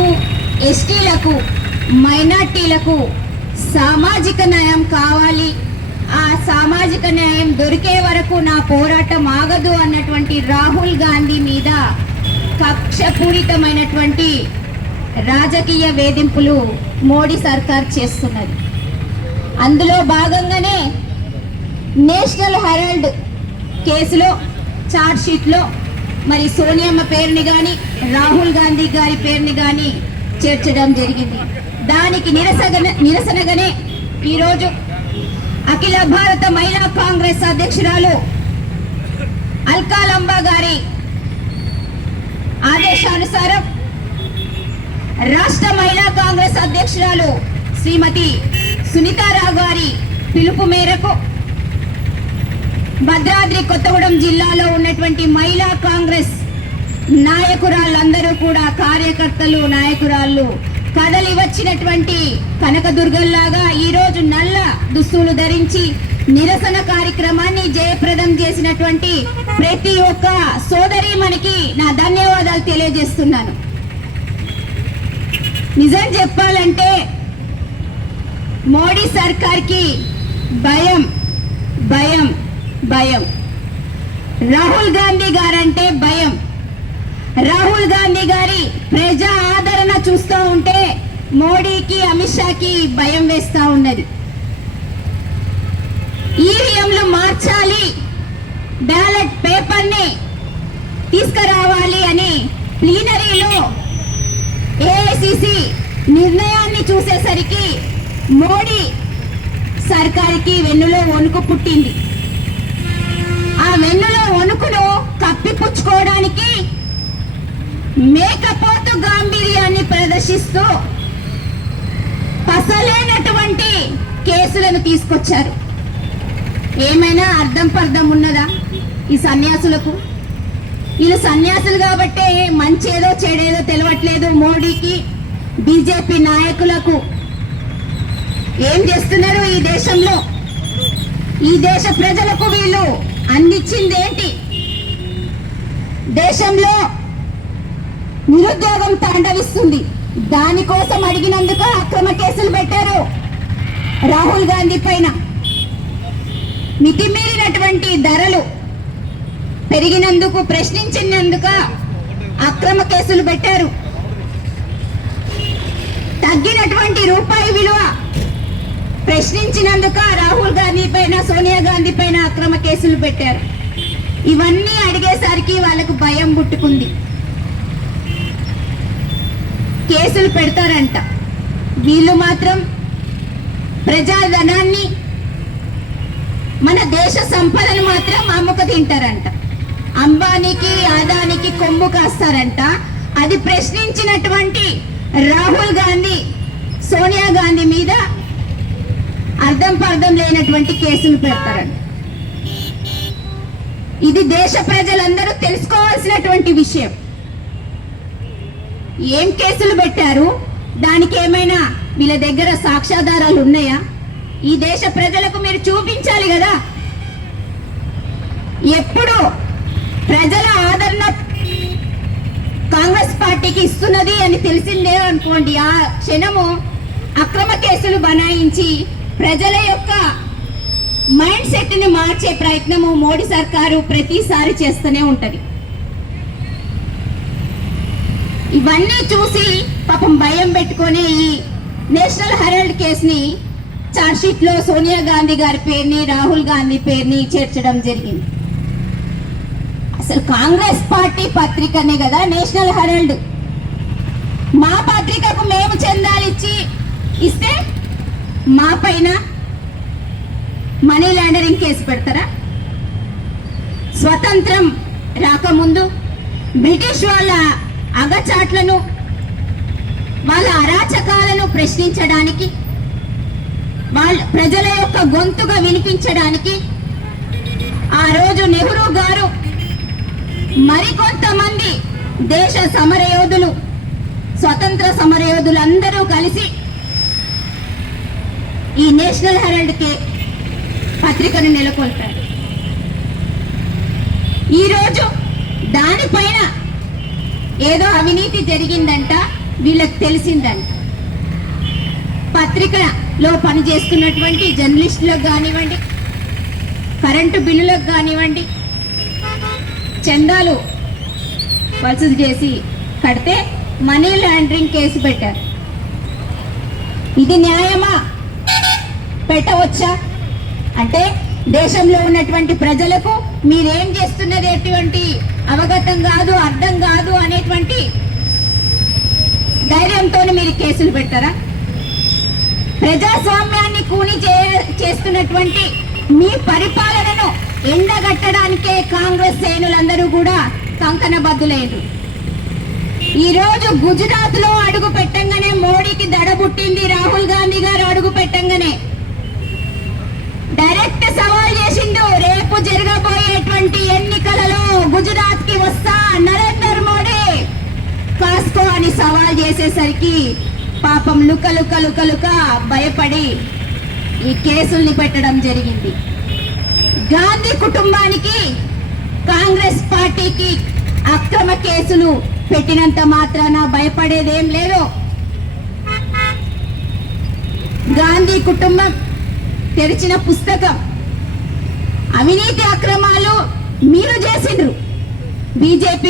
ఎస్సీలకు ఎస్టీలకు మైనార్టీలకు సామాజిక న్యాయం కావాలి. ఆ సామాజిక న్యాయం దొరికే వరకు నా పోరాటం ఆగదు అన్నటువంటి రాహుల్ గాంధీ మీద కక్షపూరితమైనటువంటి రాజకీయ వేధింపులు మోడీ సర్కార్ చేస్తున్నది. అందులో భాగంగానే నేషనల్ హెరాల్డ్ కేసులో చార్జ్ షీట్లో మరి సోనియమ్మ పేరుని కానీ రాహుల్ గాంధీ గారి పేరుని కానీ చేర్చడం జరిగింది. దానికి నిరసన నిరసనగానే ఈరోజు అఖిల భారత మహిళా కాంగ్రెస్ అధ్యక్షురాలు అల్కాలంబా గారి ఆదేశానుసారం రాష్ట్ర మహిళా కాంగ్రెస్ అధ్యక్షురాలు శ్రీమతి సునీతారావు గారి పిలుపు మేరకు భద్రాద్రి కొత్తగూడెం జిల్లాలో ఉన్నటువంటి మహిళా కాంగ్రెస్ నాయకురాళ్ళందరూ కూడా కార్యకర్తలు నాయకురాళ్ళు కదలి వచ్చినటువంటి కనకదుర్గల్లాగా ఈరోజు నల్ల దుస్తులు ధరించి నిరసన కార్యక్రమాన్ని జయప్రదం చేసినటువంటి ప్రతి ఒక్క సోదరి మనకి నా ధన్యవాదాలు తెలియజేస్తున్నాను. నిజం చెప్పాలంటే మోడీ సర్కార్కి భయం భయం. భయం. రాహుల్ గాంధీ గారంటే భయం. రాహుల్ గాంధీ గారి ప్రజా ఆదరణ చూస్తూ ఉంటే మోడీకి అమిత్ షాకి భయం వేస్తూ ఉన్నది. ఈవీఎంలు మార్చాలి. బ్యాలెట్ పేపర్ని తీసుకురావాలి అని ప్లీనరీలో ఏఐసిసి నిర్ణయాన్ని చూసేసరికి మోడీ సర్కార్కి వెన్నులో వణుకు పుట్టింది. వెన్నులో వణుకును కప్పిపుచ్చుకోవడానికి మేకపోతు గాంభీర్యాన్ని ప్రదర్శిస్తూ పసలేనటువంటి కేసులను తీసుకొచ్చారు. ఏమైనా అర్థం పర్థం ఉన్నదా ఈ సన్యాసులకు? వీళ్ళు సన్యాసులు కాబట్టే మంచేదో చెడేదో తెలియట్లేదు మోడీకి బీజేపీ నాయకులకు. ఏం చేస్తున్నారు ఈ దేశంలో? ఈ దేశ ప్రజలకు వీళ్ళు అందించింది ఏంటి దేశంలో నిరుద్యోగం తాండవిస్తుంది. దానికోసం అడిగినందుకు అక్రమ కేసులు పెట్టారు. రాహుల్ గాంధీ పైన మితిమీరినటువంటి ధరలు పెరిగినందుకు ప్రశ్నించినందుకు అక్రమ కేసులు పెట్టారు. తగ్గినటువంటి రూపాయి విలువ ప్రశ్నించినందుకు రాహుల్ గాంధీ పైన సోనియా గాంధీ పైన అక్రమ కేసులు పెట్టారు. ఇవన్నీ అడిగేసరికి వాళ్ళకు భయం పుట్టుకుంది. కేసులు పెడతారంట. వీళ్ళు మాత్రం ప్రజాధనాన్ని మన దేశ సంపదను మాత్రం అమ్ముక తింటారంట. అంబానీకి ఆదానికి కొమ్ము కాస్తారంట. అది ప్రశ్నించినటువంటి రాహుల్ గాంధీ సోనియా గాంధీ మీద అర్థం పర్థం లేనటువంటి కేసులు పెడతారంట ఇది దేశ ప్రజలందరూ తెలుసుకోవాల్సినటువంటి విషయం. ఏం కేసులు పెట్టారు? దానికి ఏమైనా వీళ్ళ దగ్గర సాక్ష్యాధారాలు ఉన్నాయా? ఈ దేశ ప్రజలకు మీరు చూపించాలి కదా. ఎప్పుడు ప్రజల ఆదరణ కాంగ్రెస్ పార్టీకి ఇస్తున్నది అని తెలిసిందే అనుకోండి. ఆ క్షణము అక్రమ కేసులు బనాయించి ప్రజల యొక్క మైండ్ సెట్ని మార్చే ప్రయత్నము మోడీ సర్కారు ప్రతిసారి చేస్తూనే ఉంటుంది. ఇవన్నీ చూసి పాపం భయం పెట్టుకొని ఈ నేషనల్ హెరాల్డ్ కేసుని చార్జ్షీట్లో సోనియా గాంధీ గారి పేరుని రాహుల్ గాంధీ పేరుని చేర్చడం జరిగింది. అసలు కాంగ్రెస్ పార్టీ పత్రికనే కదా నేషనల్ హెరాల్డ్? మా పత్రికకు మేము చందాలిచ్చి ఇస్తే మా పైన మనీ లాండరింగ్ కేసు పెడతారా? స్వతంత్రం రాకముందు బ్రిటిష్ వాళ్ళ అగచాట్లను వాళ్ళ అరాచకాలను ప్రశ్నించడానికి వాళ్ళ ప్రజల యొక్క గొంతుగా వినిపించడానికి ఆ రోజు నెహ్రూ గారు మరికొంతమంది దేశ సమరయోధులు స్వతంత్ర సమరయోధులు అందరూ కలిసి ఈ నేషనల్ హెరాల్డ్ కే పత్రికను నెలకొల్పారు. ఈరోజు దానిపైన ఏదో అవినీతి జరిగిందంట వీళ్ళకి తెలిసిందంట. పత్రికలో పనిచేస్తున్నటువంటి జర్నలిస్టులకు కానివ్వండి కరెంటు బిల్లులకు కానివ్వండి చందాలు వసూలు చేసి కడితే మనీ లాండరింగ్ కేసు పెట్టారు. ఇది న్యాయమా? పెట్టవచ్చా అంటే దేశంలో ఉన్నటువంటి ప్రజలకు మీరేం చేస్తున్నది ఎటువంటి అవగతం కాదు అర్థం కాదు అనేటువంటి ధైర్యంతో మీరు కేసులు పెట్టారా? ప్రజాస్వామ్యాన్ని కూని చే- చేస్తున్నటువంటి మీ పరిపాలనను ఎండగట్టడానికే కాంగ్రెస్ శ్రేణులందరూ కూడా కంకణబద్దులైనరు ఈరోజు గుజరాత్లో అడుగు పెట్టంగానే మోడీకి దడ పుట్టింది రాహుల్ గాంధీ గారు అడుగు పెట్టంగానే గుజరాత్కి వస్తా నరేంద్ర మోడీ. కాస్కో అని సవాల్ చేసేసరికి పాపం లుక లుక లుక లుక భయపడి ఈ కేసుల్ని పెట్టడం జరిగింది. గాంధీ కుటుంబానికి కాంగ్రెస్ పార్టీకి అక్రమ కేసులు పెట్టినంత మాత్రాన భయపడేదేం లేదు. గాంధీ కుటుంబం తెరిచిన పుస్తకం అవినీతి అక్రమాలు మీరు చేసిండ్రు. బీజేపీ